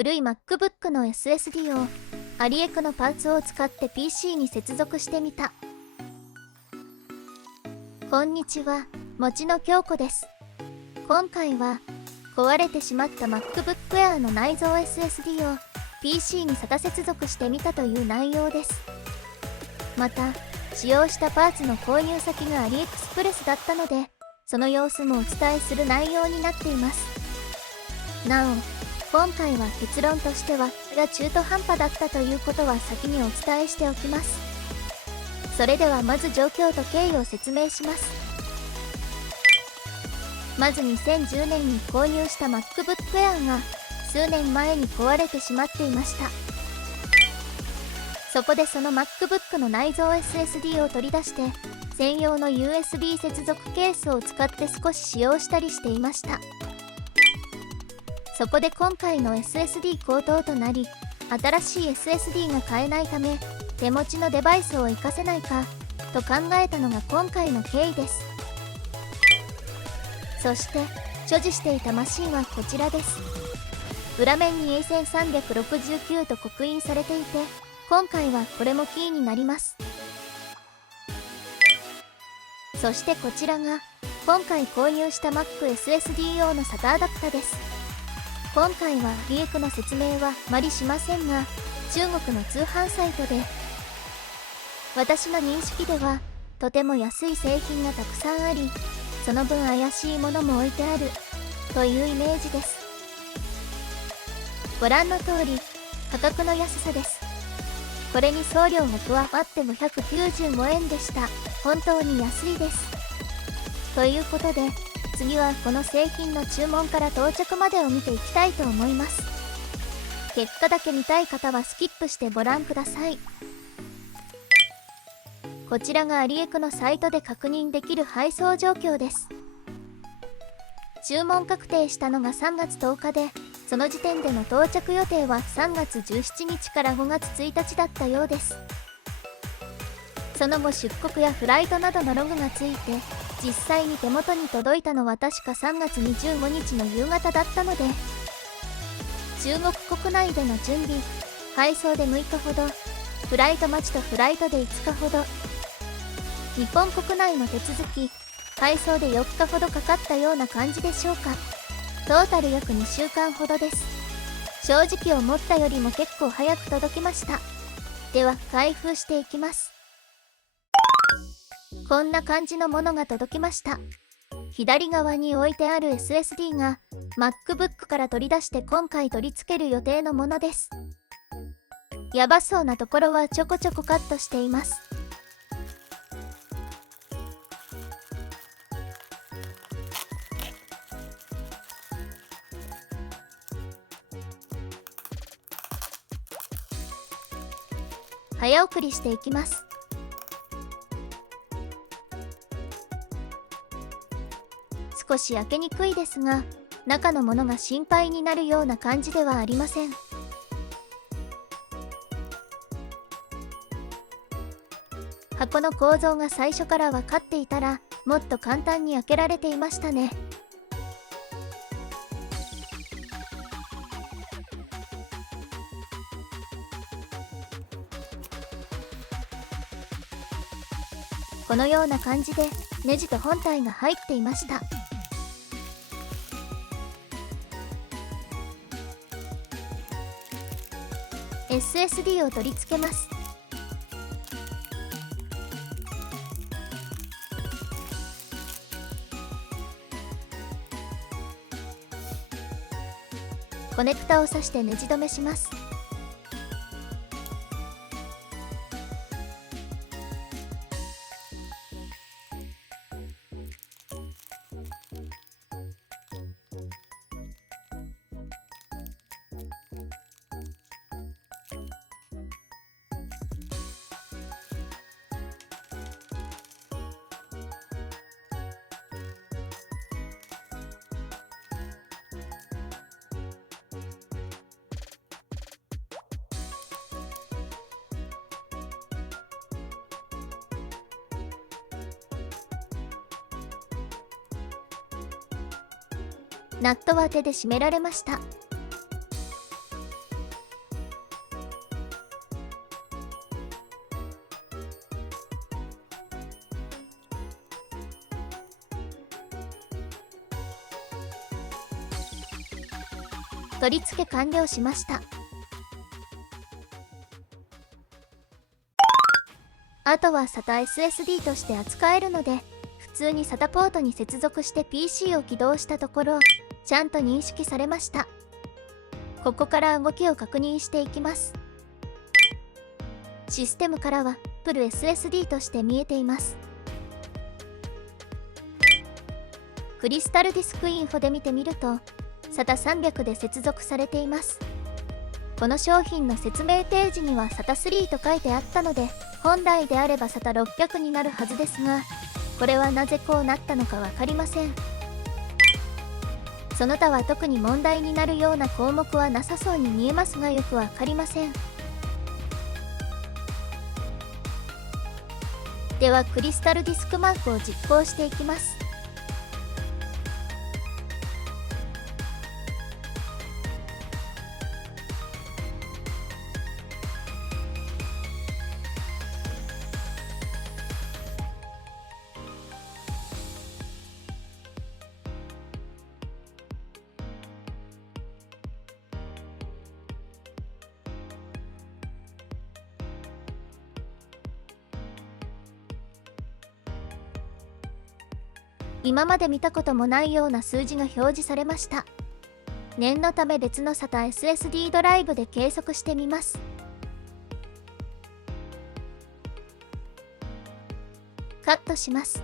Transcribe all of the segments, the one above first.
古い MacBook の SSD をアリエクのパーツを使って PC に接続してみた。こんにちは、もちの京子です。今回は壊れてしまった MacBook Air の内蔵 SSD を PC に SATA 接続してみたという内容です。また、使用したパーツの購入先がアリエクスプレスだったので、その様子もお伝えする内容になっています。なお、今回は結論としてはが中途半端だったということは先にお伝えしておきます。それではまず状況と経緯を説明します。まず2010年に購入した MacBook Air が数年前に壊れてしまっていました。そこでその MacBook の内蔵 SSD を取り出して専用の USB 接続ケースを使って少し使用したりしていました。そこで今回の SSD 高騰となり、新しい SSD が買えないため手持ちのデバイスを活かせないかと考えたのが今回の経緯です。そして所持していたマシンはこちらです。裏面に A1369 と刻印されていて、今回はこれもキーになります。そしてこちらが今回購入した Mac SSD 用の SATA アダプタです。今回はリエクの説明はあまりしませんが、中国の通販サイトで私の認識ではとても安い製品がたくさんあり、その分怪しいものも置いてあるというイメージです。ご覧の通り価格の安さです。これに送料が加わっても195円でした。本当に安いです。ということで次はこの製品の注文から到着までを見ていきたいと思います。結果だけ見たい方はスキップしてご覧ください。こちらがアリエクのサイトで確認できる配送状況です。注文確定したのが3月10日で、その時点での到着予定は3月17日から5月1日だったようです。その後出国やフライトなどのログがついて、実際に手元に届いたのは確か3月25日の夕方だったので、中国国内での準備、配送で6日ほど、フライト待ちとフライトで5日ほど、日本国内の手続き、配送で4日ほどかかったような感じでしょうか。トータル約2週間ほどです。正直思ったよりも結構早く届きました。では開封していきます。こんな感じのものが届きました。左側に置いてある SSD が MacBook から取り出して今回取り付ける予定のものです。やばそうなところはちょこちょこカットしています。早送りしていきます。少し開けにくいですが、中のものが心配になるような感じではありません。箱の構造が最初から分かっていたら、もっと簡単に開けられていましたね。このような感じでネジと本体が入っていました。SSD を取り付けます。コネクタを挿してネジ止めします。ナットは手で締められました。取り付け完了しました。あとは SATA SSD として扱えるので、普通に SATA ポートに接続して PC を起動したところ、ちゃんと認識されました。ここから動きを確認していきます。システムからは Full SSD として見えています。クリスタルディスクインフォで見てみると、SATA300 で接続されています。この商品の説明ページには SATA3 と書いてあったので、本来であれば SATA600 になるはずですが、これはなぜこうなったのか分かりません。その他は特に問題になるような項目はなさそうに見えますが、よく分かりません。ではクリスタルディスクマークを実行していきます。今まで見たこともないような数字が表示されました。念のため別の SATA SSD ドライブで計測してみます。カットします。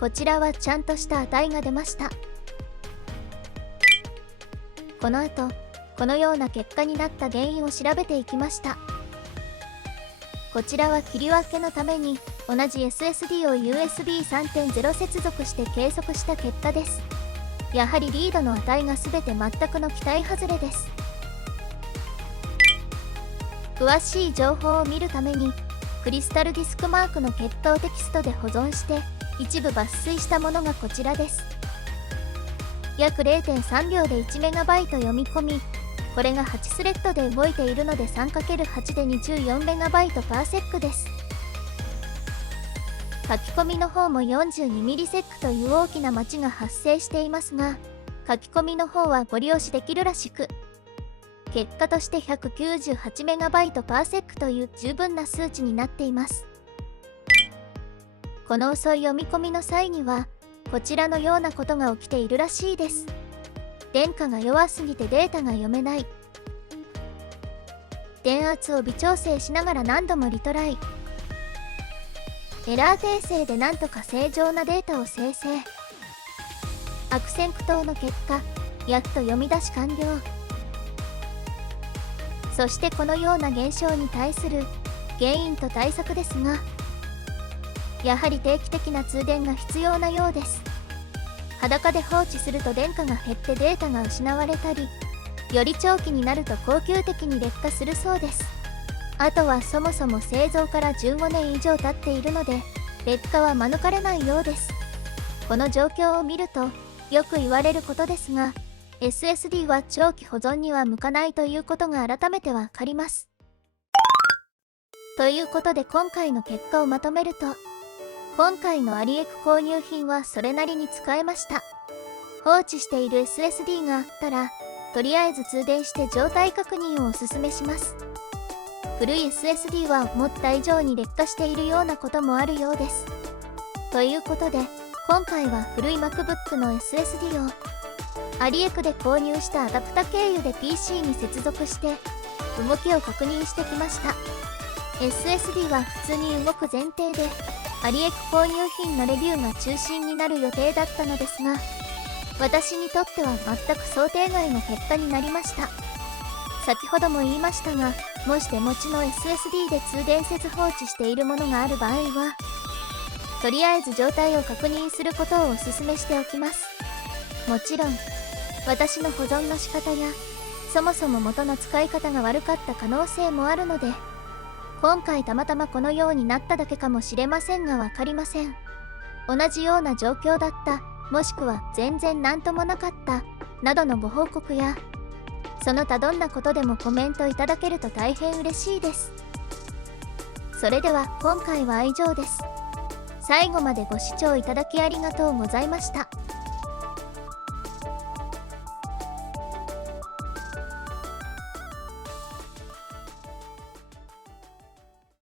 こちらはちゃんとした値が出ました。この後、このような結果になった原因を調べていきました。こちらは切り分けのために同じ SSD を USB 3.0 接続して計測した結果です。やはりリードの値が全て全くの期待外れです。詳しい情報を見るためにクリスタルディスクマークの決闘テキストで保存して一部抜粋したものがこちらです。約 0.3 秒で 1MB 読み込み、これが8スレッドで動いているので 3×8 で 24MB/s です。書き込みの方も 42ms という大きな待ちが発生していますが、書き込みの方はご利用しできるらしく、結果として 198MB/s という十分な数値になっています。この遅い読み込みの際には、こちらのようなことが起きているらしいです。電荷が弱すぎてデータが読めない。電圧を微調整しながら何度もリトライ。エラー訂正でなんとか正常なデータを生成。悪戦苦闘の結果、やっと読み出し完了。そしてこのような現象に対する原因と対策ですが、やはり定期的な通電が必要なようです。裸で放置すると電荷が減ってデータが失われたり、より長期になると恒久的に劣化するそうです。あとはそもそも製造から15年以上経っているので、劣化は免れないようです。この状況を見ると、よく言われることですが、SSD は長期保存には向かないということが改めてわかります。ということで今回の結果をまとめると、今回のアリエク購入品はそれなりに使えました。放置している SSD があったら、とりあえず通電して状態確認をおすすめします。古い SSD は思った以上に劣化しているようなこともあるようです。ということで、今回は古い MacBook の SSD をアリエクで購入したアダプタ経由で PC に接続して動きを確認してきました。SSD は普通に動く前提で、アリエク購入品のレビューが中心になる予定だったのですが、私にとっては全く想定外の結果になりました。先ほども言いましたが、もし手持ちの SSD で通電せず放置しているものがある場合は、とりあえず状態を確認することをお勧めしておきます。もちろん、私の保存の仕方や、そもそも元の使い方が悪かった可能性もあるので、今回たまたまこのようになっただけかもしれませんが分かりません。同じような状況だった、もしくは全然なんともなかった、などのご報告や、その他どんなことでもコメントいただけると大変嬉しいです。それでは今回は以上です。最後までご視聴いただきありがとうございました。